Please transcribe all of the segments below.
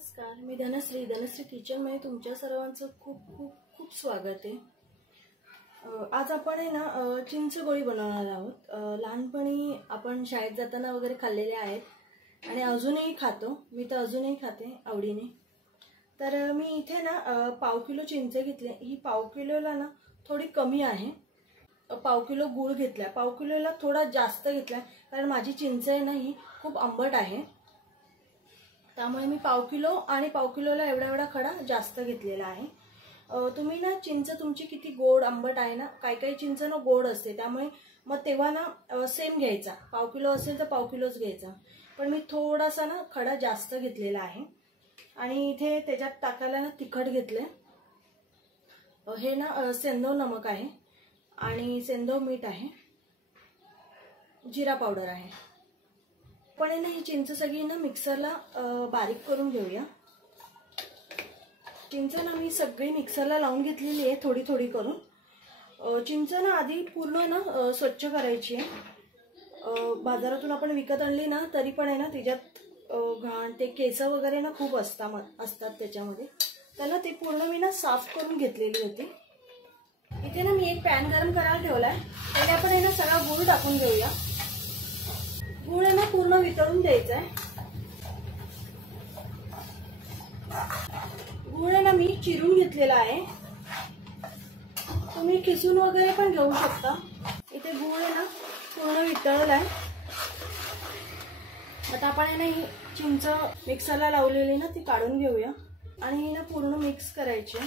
नमस्कार, मी धनश्री किचनमध्ये तुमच्या सर्वांचं खूप खूप खूप स्वागत आहे। आज आपण आहे ना चिंचगोळी बनवणार आहोत। लहानपणी आपण शाळेत जाताना वगैरे खाल्लेले आहेत आणि अजूनही खातो। मी तर अजूनही खाते आवडीने। तर मी इथे ना पाव किलो चिंच घेतले। ही पाव किलोला ना थोडी कमी आहे। पाव किलो गूळ घेतला। पाव किलोला थोडा जास्त घेतला कारण माझी चिंच आहे ना ही खूप आंबट आहे, त्यामुळे मी पाव किलो आणि पाव किलोला एवढा खडा जास्त घेतलेला आहे। तुम्ही ना चिंच तुमची किती गोड आंबट आहे ना, काही चिंच ना गोड असते, त्यामुळे मग तेव्हा ना सेम घ्यायचा। पाव किलो असेल तर पाव किलोच घ्यायचा, पण मी थोडासा ना खडा जास्त घेतलेला आहे। आणि इथे त्याच्यात टाकायला ना तिखट घेतले। हे ना सेंधव नमक आहे आणि सेंधव मीठ आहे, जिरा पावडर आहे। पण ना ही चिंच सगळी ना मिक्सरला बारीक करून घेऊया। चिंच ना मी सगळी मिक्सरला लावून घेतलेली आहे थोडी थोडी करून। चिंच ना आधी पूर्ण ना स्वच्छ करायची आहे। बाजारातून आपण विकत आणली ना तरी पण आहे ना त्याच्यात घाण ते केस वगैरे ना खूप असतात त्याच्यामध्ये, त्याला ते पूर्ण मी ना साफ करून घेतलेली होती। इथे ना मी एक पॅन गरम करायला ठेवलाय। पहिले आपण आहे ना सगळा गूळ टाकून घेऊया। गूळ ना पूर्ण वितळून द्यायचा आहे। गूळ ना मी चिरून घेतलेला आहे, तुम्ही किसून वगैरे पण घेऊ शकता। इथे गूळ ना पूर्ण वितळलाय। आता आपण ना ही चिंच मिक्सरला लावलेली ना ती काढून घेऊया आणि ही ना पूर्ण मिक्स करायची।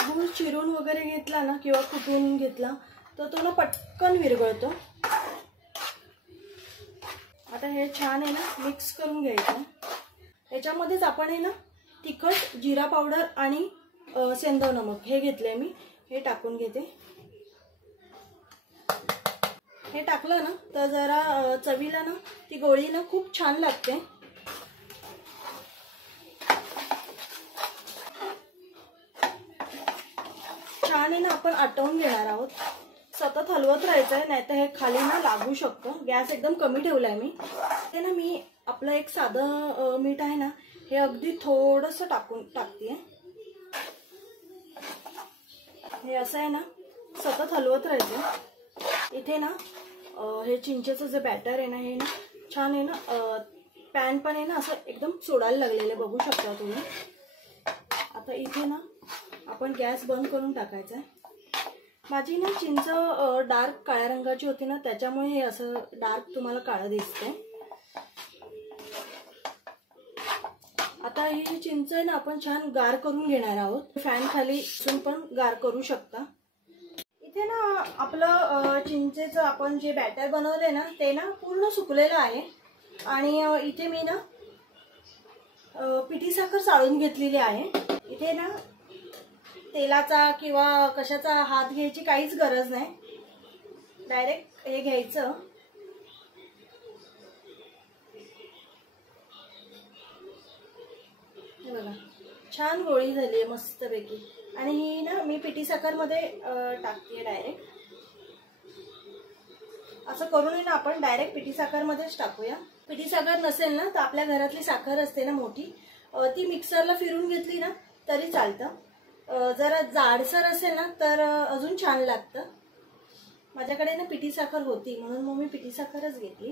गूळ चिरून वगैरे घेतला ना किंवा कुटून घेतला तर तो ना पटकन विरघळतो। आता हे छान आहे ना मिक्स करून घ्यायचं। याच्यामध्येच आपण आहे ना तिखट, जिरा पावडर आणि सेंधव नमक हे घेतले मी, हे टाकून घेते। हे टाकलं ना तर जरा चवीला ना ती गोळी ना खूप छान लागते। छान आहे ना आपण आटवून घेणार आहोत। सतत हलवत राहायचंय, नाहीतर हे खाली ना लागू शकतं। गॅस एकदम कमी ठेवलाय मी। ते ना मी आपलं एक साधं मीठ आहे ना हे अगदी थोडंसं टाकते। हे असं आहे ना सतत हलवत राहायचं। इथे ना हे चिंचेचं जे बॅटर आहे ना हे ना छान आहे ना पॅन पण आहे ना असं एकदम सोडायला लागलेलं बघू शकता तुम्ही। आता इथे ना आपण गॅस बंद करून टाकायचा आहे। माझी ना चिंच डार्क काळ्या रंगाची होती ना, त्याच्यामुळे हे असं डार्क तुम्हाला काळं दिसतंय। आता ही चिंच आहे ना आपण छान गार करून घेणार आहोत। फॅन खाली बसून पण गार करू शकता। इथे ना आपलं चिंचेचं आपण जे बॅटर बनवले ना ते ना पूर्ण सुकलेलं आहे आणि इथे मी ना पिठी साखर चाळून घेतलेली आहे। इथे ना तेलाचा किंवा कशाचा हात घ्यायची काहीच गरज नाही, डायरेक्ट हे घ्यायचं। हे बघा छान गोळी झाली आहे मस्तपैकी। आणि ही ना मी पिठी साखर मध्ये टाकते डायरेक्ट। असं करून ना आपण डायरेक्ट पिठी साखर मध्येच टाकूया। पिठी साखर नसेल ना तर आपल्या घरातली साखर असते ना मोठी, ती मिक्सरला फिरून घेतली ना तरी चालतं। जरा जाडसर असेल ना तर अजून छान लागतं। माझ्याकडे ना पिठी साखर होती म्हणून मग मी पिठी साखरच घेतली।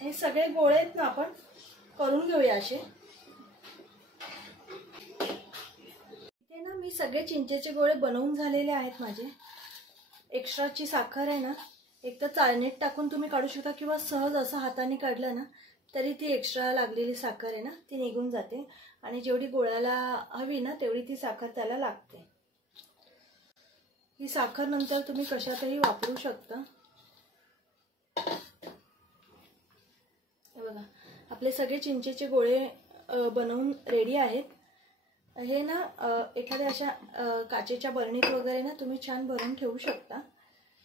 हे सगळे गोळे आहेत ना आपण करून घेऊया असे। इथे ना मी सगळे चिंचेचे गोळे बनवून झालेले आहेत माझे। एक्स्ट्राची साखर आहे ना एक तर चाळणीत टाकून तुम्ही काढू शकता किंवा सहज असं हाताने काढलं ना तरी ती एक्स्ट्रा लागलेली साखर आहे ना ती निघून जाते आणि जेवढी गोळ्याला हवी ना तेवढी ती साखर त्याला लागते। ही साखर नंतर तुम्ही कशातही वापरू शकता। हे बघा आपले सगळे चिंचेचे गोळे बनवून रेडी आहेत। हे ना एखाद्या अशा काचेच्या बरणीत वगैरे ना तुम्ही छान भरून ठेवू शकता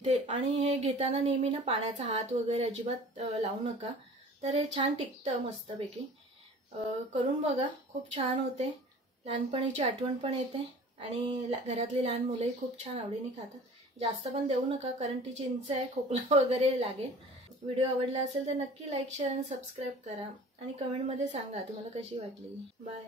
ते। आणि हे घेताना नेहमी ना पाण्याचा हात वगैरे अजिबात लावू नका, तर हे छान टिकतं मस्तपैकी। करून बघा, खूप छान होते। लहानपणीची आठवण पण येते आणि घरातली लहान मुलंही खूप छान आवडीने खातात। जास्त पण देऊ नका कारण ती चिंच आहे, खोकला वगैरे लागेल। व्हिडिओ आवडला असेल तर नक्की लाईक शेअर आणि सबस्क्राईब करा आणि कमेंटमध्ये सांगा तुम्हाला कशी वाटली. बाय.